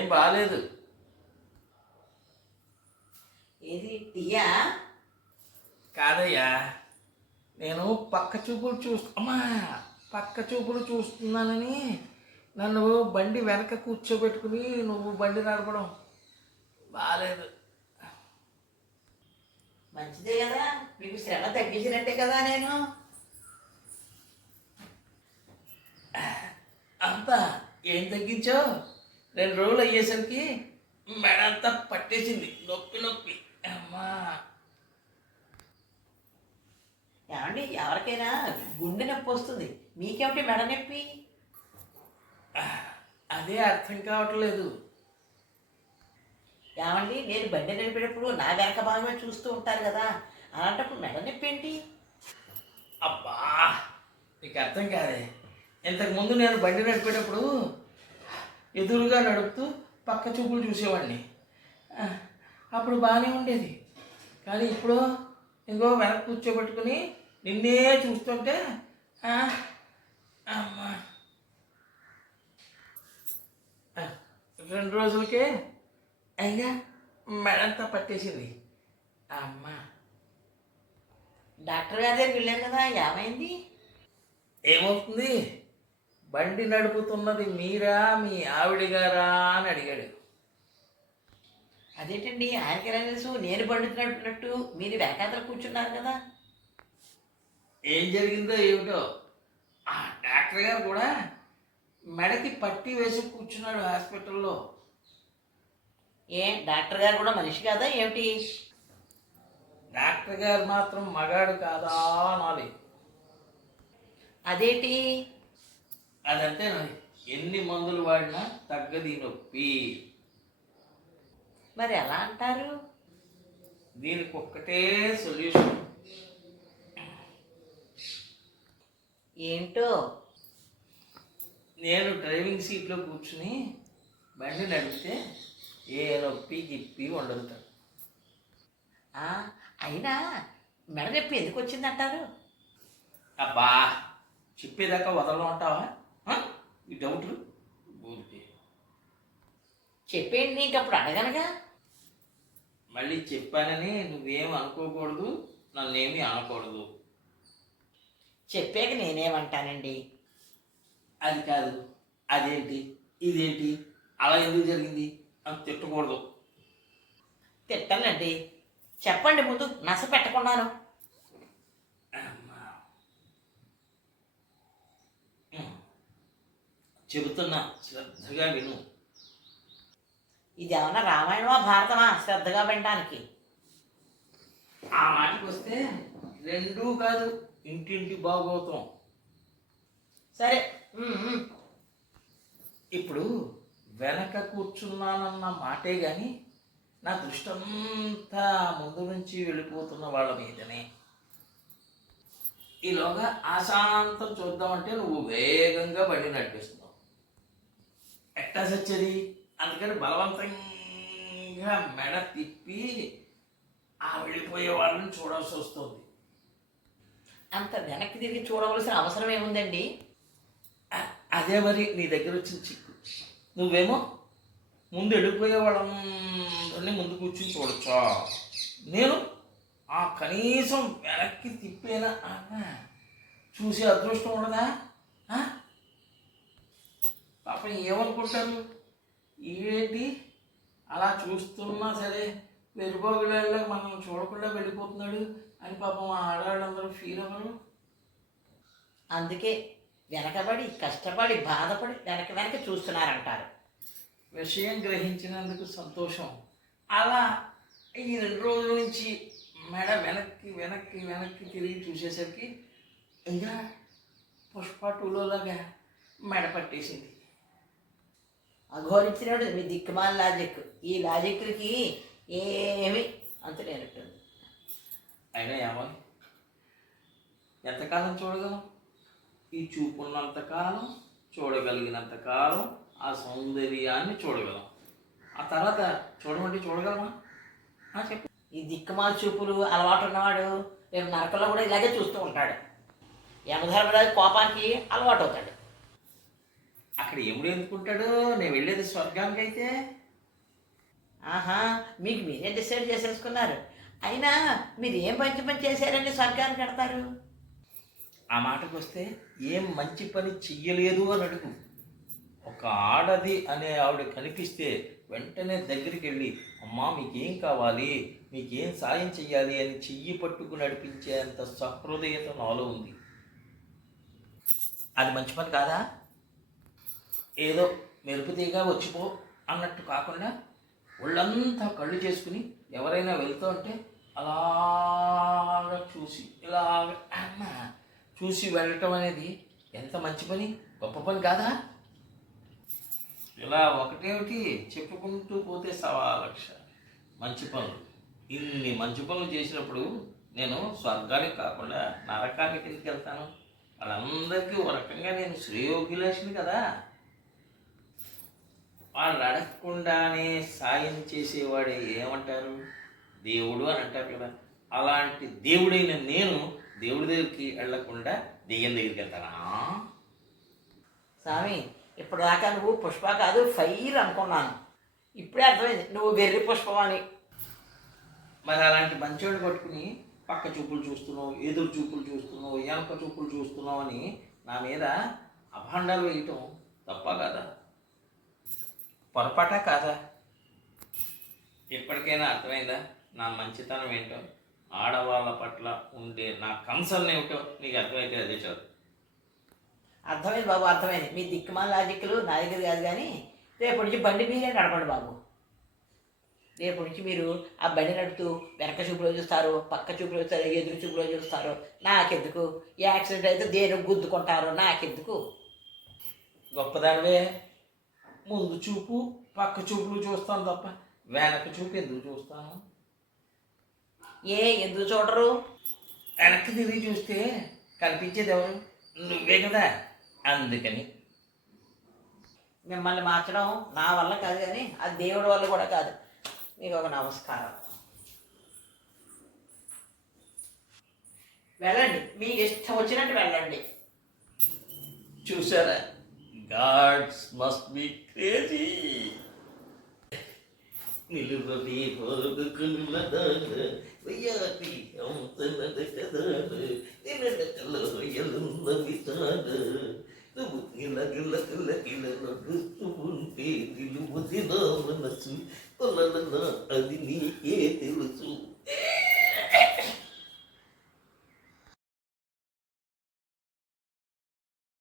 ఏం బాగాలేదు. ఏది టీయా? కాదయ్యా, నేను పక్క చూపులు చూస్తున్నానని నన్ను బండి వెనక కూర్చోబెట్టుకుని నువ్వు బండి నడపడం బాగాలేదు. మంచిదే కదా, మీకు శ్రమ తగ్గించినట్టే కదా. నేను అంతా ఏం తగ్గించావు? 2 రోజులు అయ్యేసరికి మెడంతా పట్టేసింది, నొప్పి నొప్పి. అమ్మా, ఏమండి, ఎవరికైనా గుండె నొప్పి వస్తుంది, మీకేమిటి మెడ నొప్పి? అదే అర్థం కావట్లేదు. ఏమండి, నేను బండి నడిపేటప్పుడు నా వెనక భాగమే చూస్తూ ఉంటారు కదా, అలాంటప్పుడు మెడ నొప్పి ఏంటి? అబ్బా, నీకు అర్థం కాదే. ఇంతకుముందు నేను బండి నడిపేటప్పుడు ఎదురుగా నడుపుతూ పక్క చూపులు చూసేవాడిని. అప్పుడు బాగానే ఉండేది. కానీ ఇప్పుడు ఇంకో వెనక్కి కూర్చోబెట్టుకుని నిన్నే చూస్తుంటే అమ్మా, 2 రోజులకే అయినా మెడంతా పట్టేసింది. అమ్మా, డాక్టర్ గారి దగ్గరికి వెళ్ళాను కదా, ఏమైంది? ఏమవుతుంది? బండి నడుపుతున్నది మీరా, మీ ఆవిడ గారా అని అడిగాడు. అదేంటండి, ఆయనకి ఎలా తెలుసు నేను బండి నడిపినట్టు? మీరు వెనకాతల కూర్చున్నారు కదా. ఏం జరిగిందో ఏమిటో, ఆ డాక్టర్ గారు కూడా మెడకి పట్టి వేసి కూర్చున్నాడు హాస్పిటల్లో. ఏ, డాక్టర్ గారు కూడా మనిషి కాదా ఏమిటి? డాక్టర్ గారు మాత్రం మగాడు కాదా అనాలి. అదేంటి? అదంతే, ఎన్ని మందులు వాడినా తగ్గది నొప్పి. మరి ఎలా అంటారు? దీనికి ఒక్కటే సొల్యూషన్. ఏంటో? నేను డ్రైవింగ్ సీట్లో కూర్చుని బండి నడిపితే ఏ నొప్పి గిప్పి ఉండదు. అయినా మెడ నొప్పి ఎందుకు వచ్చిందంటారు? అబ్బా, చెప్పేదాకా వదలడం అంటావా? ఈ డౌట్లు ఊరికే చెప్పేయండి, ఇంకప్పుడు అడగనగా. మళ్ళీ చెప్పానని నువ్వేం అనుకోకూడదు, నన్నేమి అనకూడదు. చెప్పాక నేనేమంటానండి? అది కాదు, అదేంటి ఇదేంటి అలా ఎందుకు జరిగింది అని తిట్టకూడదు. తిట్టనండి, చెప్పండి ముందు, నస పెట్టకున్నాను. చెబుతున్నా, శ్రద్ధగా విను. ఇది ఏమన్నా రామాయణమా భారతమా శ్రద్ధగా వినడానికి? ఆ మాటకు వస్తే రెండూ కాదు, ఇంటింటి బాగోతాం. సరే. ఇప్పుడు వెనక కూర్చున్నానన్న మాటే కానీ నా దృష్టి అంతా ముందు నుంచి వెళ్ళిపోతున్న వాళ్ళ మీదనే. ఈలోగా ఆశాంతం చూద్దామంటే నువ్వు వేగంగా బండి నడిపిస్తున్నావు. ఎట్టా సచ్చేది? అందుకని బలవంతంగా మెడ తిప్పి ఆ వెళ్ళిపోయే వాళ్ళని చూడాల్సి వస్తుంది. అంత వెనక్కి తిరిగి చూడవలసిన అవసరం ఏముందండి? అదే మరి నీ దగ్గర వచ్చిన చిక్కు. నువ్వేమో ముందు వెళ్ళిపోయే వాళ్ళందరినీ ముందు కూర్చుని చూడొచ్చా, నేను ఆ కనీసం వెనక్కి తిప్పేనా చూసే అదృష్టం ఉండదా? పాపం ఏమనుకుంటారు, ఏంటి అలా చూస్తున్నా సరే వెలుబోగులలో మనం చూడకుండా వెళ్ళిపోతున్నాడు అని పాపం ఆడవాళ్ళందరూ ఫీల్ అవ్వరు. అందుకే వెనకబడి కష్టపడి బాధపడి వెనక చూస్తున్నారంటారు. విషయం గ్రహించినందుకు సంతోషం. అలా ఈ 2 రోజుల నుంచి మెడ వెనక్కి వెనక్కి వెనక్కి తిరిగి చూసేసరికి ఇంకా పుష్ప 2లో లాగా మెడ పట్టేసింది. అఘోరించినాడు మీ దిక్కుమాల లాజిక్. ఈ లాజిక్లకి ఏమి అంతులేనట్టుంది. అయినా ఏమని ఎంతకాలం చూడగలం? ఈ చూపున్నంతకాలం, చూడగలిగినంతకాలం ఆ సౌందర్యాన్ని చూడగలం. ఆ తర్వాత చూడమంటే చూడగలమా? చెప్పు. ఈ దిక్కుమాల చూపులు అలవాటు ఉన్నవాడు రేపు నరకంలో కూడా ఇలాగే చూస్తూ ఉంటాడు. యమధర్మరాజు కోపానికి అలవాటు అవుతాడు. అక్కడ ఎముడు ఎందుకుంటాడు? నేను వెళ్ళేది స్వర్గానికి అయితే. ఆహా, మీకు మీరే డిసైడ్ చేసేసుకున్నారు. అయినా మీరు ఏం మంచి పని చేశారండి స్వర్గానికి కడతారు? ఆ మాటకు వస్తే ఏం మంచి పని చెయ్యలేదు అని అడుగు. ఒక ఆడది అనే ఆవిడ కనిపిస్తే వెంటనే దగ్గరికి వెళ్ళి, అమ్మా మీకేం కావాలి, మీకేం సాయం చెయ్యాలి అని చెయ్యి పట్టుకుని నడిపించేంత సహృదయత నాలో ఉంది. అది మంచి పని కాదా? ఏదో మెరుపుతీగా వచ్చిపో అన్నట్టు కాకుండా ఒళ్ళంతా కళ్ళు చేసుకుని ఎవరైనా వెళ్తూ ఉంటే అలాగ చూసి ఇలాగ అమ్మ చూసి వెళ్ళటం అనేది ఎంత మంచి పని, గొప్ప పని కాదా? ఇలా ఒకటేమిటి చెప్పుకుంటూ పోతే 1,000,000 మంచి పనులు. ఇన్ని మంచి పనులు చేసినప్పుడు నేను స్వర్గానికి కాకుండా నరకానికి ఎందుకు వెళ్తాను? వాళ్ళందరికీ ఒక రకంగా నేను శ్రేయోభిలాషిని కదా. వాళ్ళు అడగకుండానే సాయం చేసేవాడే ఏమంటారు? దేవుడు అని అంటారు కదా. అలాంటి దేవుడైన నేను దేవుడి దగ్గరికి వెళ్ళకుండా దెయ్యం దగ్గరికి వెళ్తానా? స్వామి, ఇప్పుడు దాకా నువ్వు పుష్ప కాదు ఫైర్ అనుకున్నాను. ఇప్పుడే అర్థమైంది నువ్వు వెర్రి పుష్పం అని. మరి అలాంటి మంచోడు పట్టుకుని పక్క చూపులు చూస్తున్నావు, ఎదురు చూపులు చూస్తున్నావు, వెనక చూపులు చూస్తున్నావు అని నా మీద అభాండాలు వేయటం తప్ప కదా? పొరపాట కాదా? ఎప్పటికైనా అర్థమైందా నా మంచితనం ఏంటో, ఆడవాళ్ళ పట్ల ఉండే నా కన్సర్న్ ఏమిటో నీకు అర్థమైతే అదే చాలు. అర్థమైంది బాబు, అర్థమైంది. మీ దిక్కుమాల లాజిక్లు నా దగ్గర కాదు. కానీ రేపు నుంచి బండి మీరే నడపండి బాబు. రేపు నుంచి మీరు ఆ బండి నడుపుతూ వెనక చూపులో చూస్తారు, పక్క చూపులో చూస్తారు, ఎదురు చూపులో చూస్తారు. నాకెందుకు? యాక్సిడెంట్ అయితే దేనికి గుద్దుకుంటారో నాకెందుకు? గొప్పదానివే. ముందు చూపు పక్క చూపులు చూస్తాను తప్ప వెనక చూపు ఎందుకు చూస్తాను? ఎందుకు చూడరు? వెనక్కి తిరిగి చూస్తే కనిపించేది ఎవరు? నువ్వే కదా. అందుకని మిమ్మల్ని మార్చడం నా వల్ల కాదు, కానీ అది దేవుడి వల్ల కూడా కాదు. మీకు ఒక నమస్కారం. వెళ్ళండి, మీకు ఇష్టం వచ్చినట్టు వెళ్ళండి. చూసారా, గాడ్స్ మస్ట్ బి క్రేజీ. నిలువది కనులదాన వయ్యారి అంతనద కదాన నిలకలో ఎలున్నవి తాన నువ్వు గిలగిల నడుస్తూ ఉంటే నిలువది నా మనసు కొలన అది నీకే తెలుసు.